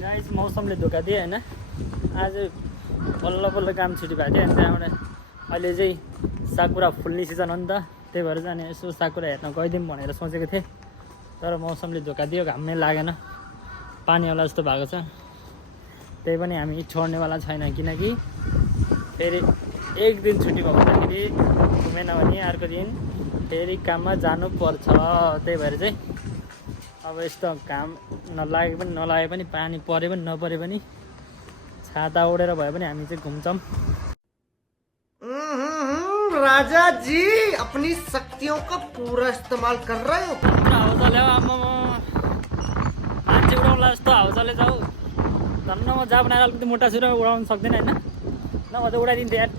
guys मौसमले धोका दियो हैन आज बल्ल बल्ल काम छुट्टी भएको थियो अनि त्यहाँबाट अहिले चाहिँ साकुरा फुल्ने सिजन हो नि त त्यही भएर चाहिँ अनि यसो साकुरा हेर्न गइदिउँ भनेर सोचेको थिएँ तर मौसमले धोका दियो घामै लागेन पानी होला जस्तो भएको छ त्यही पनि हामी छोड्नेवाला छैन किनकि फेरि एक दिन छुट्टी भएको हुँदाखेरि घुमेन भने अर्को दिन फेरि काममा जानुपर्छ त्यही भएर चाहिँ अब यस्तो घाम नलागे पनि पानी परे पनि नपरे पनि छाता ओढेर भए पनि हामी चाहिँ घुम्छौँ राजा जी अपनी शक्तियों का पूरा इस्तेमाल कर रहे हो हावा चल्यो आम्मामा मान्छे उडाउला जस्तो हावा चले जाऊ धन्न म जहाँ बनाएर अलिकति मोटा छु र उडाउनु सक्दैन होइन न म चाहिँ उडाइदिन्थेँ यार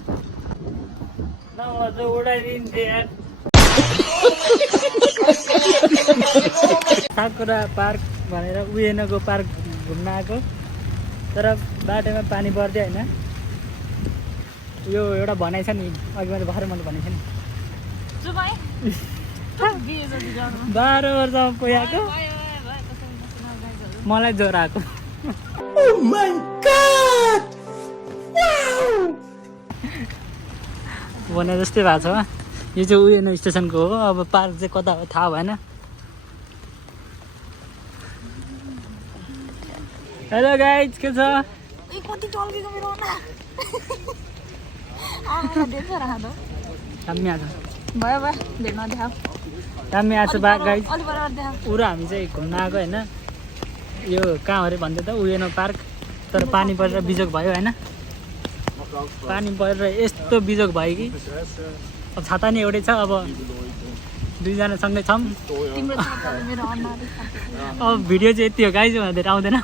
यार साकुरा पार्क भनेर उएनको पार्क घुम्न आएको तर बाटोमा पानी पर्दै होइन यो एउटा भनाइ छ नि अघि मैले भर्खर मैले भनेको थिएँ नि 12 वर्षमा पुगेको मलाई ज्वरो आएको भने जस्तै भएको छ यो चाहिँ उयो स्टेसनको हो अब पार्क चाहिँ कता हो थाहा भएन हेलो गाइज के छ दामी आएको छ बा गाइज ऊ र हामी चाहिँ घुम्न आएको होइन यो कहाँ अरे भन्दै त उयो पार्क तर पानी परेर बिजोग भयो होइन पानी परेर यस्तो बिजोग भयो कि अब छाता नि एउटै छ अब दुईजना सँगै छौँ अब भिडियो चाहिँ यति हो गाइज भनेर आउँदैन